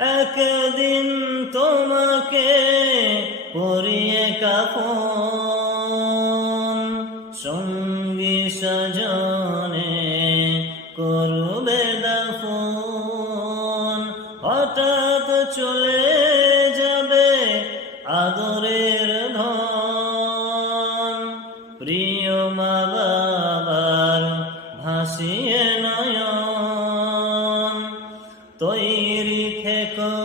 একদিন তোমাকে পরিয়ে কাফন, সঙ্গী সজনে করবে দাফন। হঠাৎ চলে যাবে আদরের ধন, প্রিয় মা বাবার ভাসিয়ে নয়ন। তৈরি থেকো